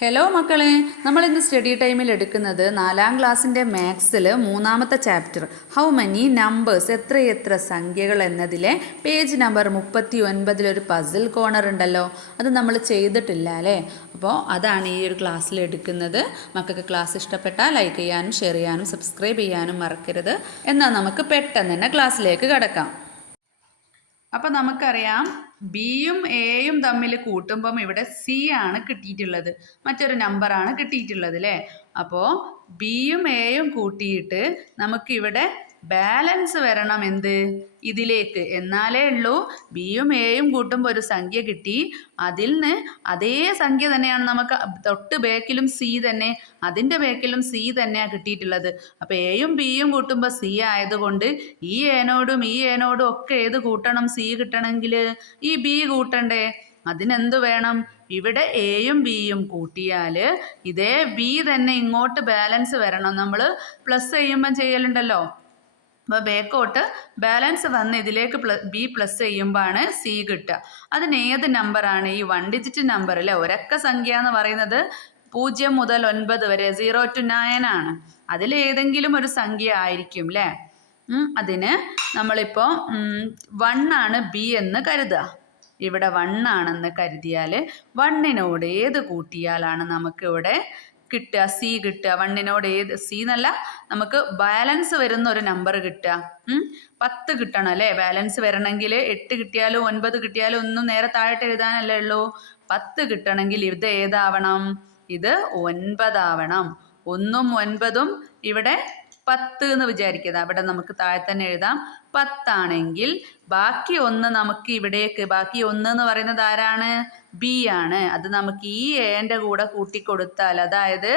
Hello മക്കളെ, നമ്മളിന്ന് study ടൈമിൽ എടുക്കുന്നത് 4ാം ക്ലാസ്സിൻ്റെ മാത്സിൽ 3ാമത്തെ ചാപ്റ്റർ ഹൗ മെനി നമ്പേഴ്സ് എത്ര സംഖ്യകൾ എന്നതിലെ പേജ് നമ്പർ 39 ഒരു പസിൽ കോർണർ ഉണ്ടല്ലോ, അത് നമ്മൾ ചെയ്തിട്ടില്ല അല്ലേ. അപ്പോൾ അതാണ് ഈ ഒരു ക്ലാസ്സിൽ എടുക്കുന്നത്. മക്കൾക്ക് ക്ലാസ് ഇഷ്ടപ്പെട്ടാൽ ലൈക്ക് ചെയ്യാനും ഷെയർ ചെയ്യാനും സബ്സ്ക്രൈബ് ചെയ്യാനും മറക്കരുത്. എന്നാൽ നമുക്ക് പെട്ടെന്ന് തന്നെ ക്ലാസ്സിലേക്ക് കടക്കാം. അപ്പം നമുക്കറിയാം ബിയും എയും തമ്മിൽ കൂട്ടുമ്പം ഇവിടെ സി ആണ് കിട്ടിയിട്ടുള്ളത്, മറ്റൊരു നമ്പറാണ് കിട്ടിയിട്ടുള്ളത് അല്ലേ. അപ്പോൾ ബിയും എയും കൂട്ടിയിട്ട് നമുക്കിവിടെ ബാലൻസ് വരണം എന്ത് ഇതിലേക്ക്, എന്നാലേ ഉള്ളൂ. ബിയും എയും കൂട്ടുമ്പോൾ ഒരു സംഖ്യ കിട്ടി, അതിൽ നിന്ന് അതേ സംഖ്യ തന്നെയാണ് നമുക്ക് തൊട്ട് ബേക്കിലും സി തന്നെ, അതിൻ്റെ ബേക്കിലും സി തന്നെയാണ് കിട്ടിയിട്ടുള്ളത്. അപ്പോൾ എയും ബിയും കൂട്ടുമ്പോൾ സി ആയതുകൊണ്ട് ഈ എനോടും ഈ എനോടും ഒക്കെ ഏത് കൂട്ടണം, സി കിട്ടണമെങ്കിൽ ഈ ബി കൂട്ടണ്ടേ. അതിനെന്ത് വേണം, ഇവിടെ എയും ബിയും കൂട്ടിയാൽ ഇതേ ബി തന്നെ ഇങ്ങോട്ട് ബാലൻസ് വരണം. നമ്മൾ പ്ലസ് ചെയ്യുമ്പം ചെയ്യലുണ്ടല്ലോ, അപ്പോൾ ബേക്കോട്ട് ബാലൻസ് വന്ന് ഇതിലേക്ക് ബി പ്ലസ് ചെയ്യുമ്പോഴാണ് സി കിട്ടുക. അതിന് ഏത് നമ്പറാണ് ഈ 1 ഡിജിറ്റ് നമ്പർ അല്ലേ, ഒരക്ക സംഖ്യ എന്ന് പറയുന്നത് 0 മുതൽ 9 വരെ 0 to 9 ആണ്. അതിലേതെങ്കിലും ഒരു സംഖ്യ ആയിരിക്കും അല്ലേ. അതിന് നമ്മളിപ്പോൾ 1 ആണ് ബി എന്ന് കരുതുക. ഇവിടെ 1 ആണെന്ന് കരുതിയാൽ 1നോട് ഏത് കൂട്ടിയാലാണ് നമുക്കിവിടെ കിട്ടുക, സി കിട്ടുക. 1നോട് ഏത്, സി എന്നല്ല, നമുക്ക് ബാലൻസ് വരുന്ന ഒരു നമ്പർ കിട്ടുക. 10 കിട്ടണം അല്ലേ ബാലൻസ് വരണമെങ്കിൽ. 8 കിട്ടിയാലും 9 കിട്ടിയാലും ഒന്നും നേരെ താഴോട്ട് എഴുതാനല്ലേ ഉള്ളൂ. 10 കിട്ടണമെങ്കിൽ ഇത് ഏതാവണം, ഇത് 9 ആവണം. 1ഉം 9ഉം ഇവിടെ 10 എന്ന് വിചാരിക്കുക. അവിടെ നമുക്ക് താഴെ തന്നെ എഴുതാം 10 ആണെങ്കിൽ ബാക്കി 1 നമുക്ക് ഇവിടേക്ക്, ബാക്കി 1 എന്ന് പറയുന്നത് ആരാണ്, ബി ആണ്. അത് നമുക്ക് ഈ എന്റെ കൂടെ കൂട്ടിക്കൊടുത്താൽ, അതായത്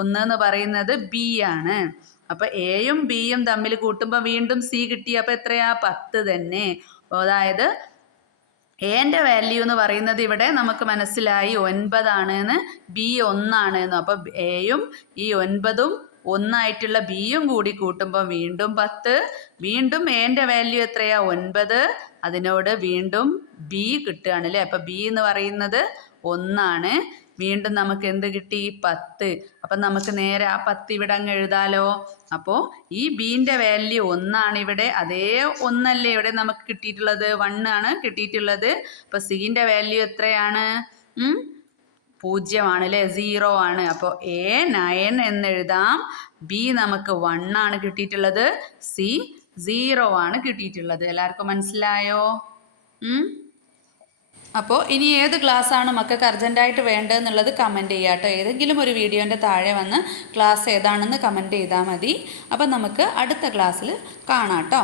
1 എന്ന് പറയുന്നത് ബി ആണ്. അപ്പൊ എയും ബിയും തമ്മിൽ കൂട്ടുമ്പോൾ വീണ്ടും സി കിട്ടി. അപ്പൊ എത്രയാ, 10 തന്നെ. അതായത് എന്റെ വാല്യൂ എന്ന് പറയുന്നത് ഇവിടെ നമുക്ക് മനസ്സിലായി 9 ആണ്, ബി 1 ആണ്. അപ്പൊ എയും ഈ 9ഉം 1 ആയിട്ടുള്ള ബിയും കൂടി കൂട്ടുമ്പോൾ വീണ്ടും 10. വീണ്ടും എന്റെ വാല്യൂ എത്രയാ, 9. അതിനോട് വീണ്ടും ബി കിട്ടുകയാണ് അല്ലേ. അപ്പൊ ബി എന്ന് പറയുന്നത് 1 ആണ്. വീണ്ടും നമുക്ക് എന്ത് കിട്ടി, 10. അപ്പം നമുക്ക് നേരെ ആ 10 ഇവിടെ അങ്ങ് എഴുതാലോ. അപ്പോൾ ഈ ബീൻ്റെ വാല്യൂ 1 ആണ് ഇവിടെ, അതേ 1 അല്ലേ ഇവിടെ നമുക്ക് കിട്ടിയിട്ടുള്ളത്, 1 ആണ് കിട്ടിയിട്ടുള്ളത്. അപ്പോൾ സിൻ്റെ വാല്യൂ എത്രയാണ്, 0 ആണ് അല്ലേ, 0 ആണ്. അപ്പോൾ A9 എന്ന് എഴുതാം. ബി നമുക്ക് 1 ആണ് കിട്ടിയിട്ടുള്ളത്, സി 0 ആണ് കിട്ടിയിട്ടുള്ളത്. എല്ലാവർക്കും മനസ്സിലായോ? അപ്പോൾ ഇനി ഏത് ക്ലാസ്സാണ് മക്കൾക്ക് അർജൻറ്റായിട്ട് വേണ്ടതെന്നുള്ളത് കമൻറ്റ് ചെയ്യുക കേട്ടോ. ഏതെങ്കിലും ഒരു വീഡിയോൻ്റെ താഴെ വന്ന് ക്ലാസ് ഏതാണെന്ന് കമൻറ്റ് ചെയ്താൽ മതി. അപ്പം നമുക്ക് അടുത്ത ക്ലാസ്സിൽ കാണാം കേട്ടോ.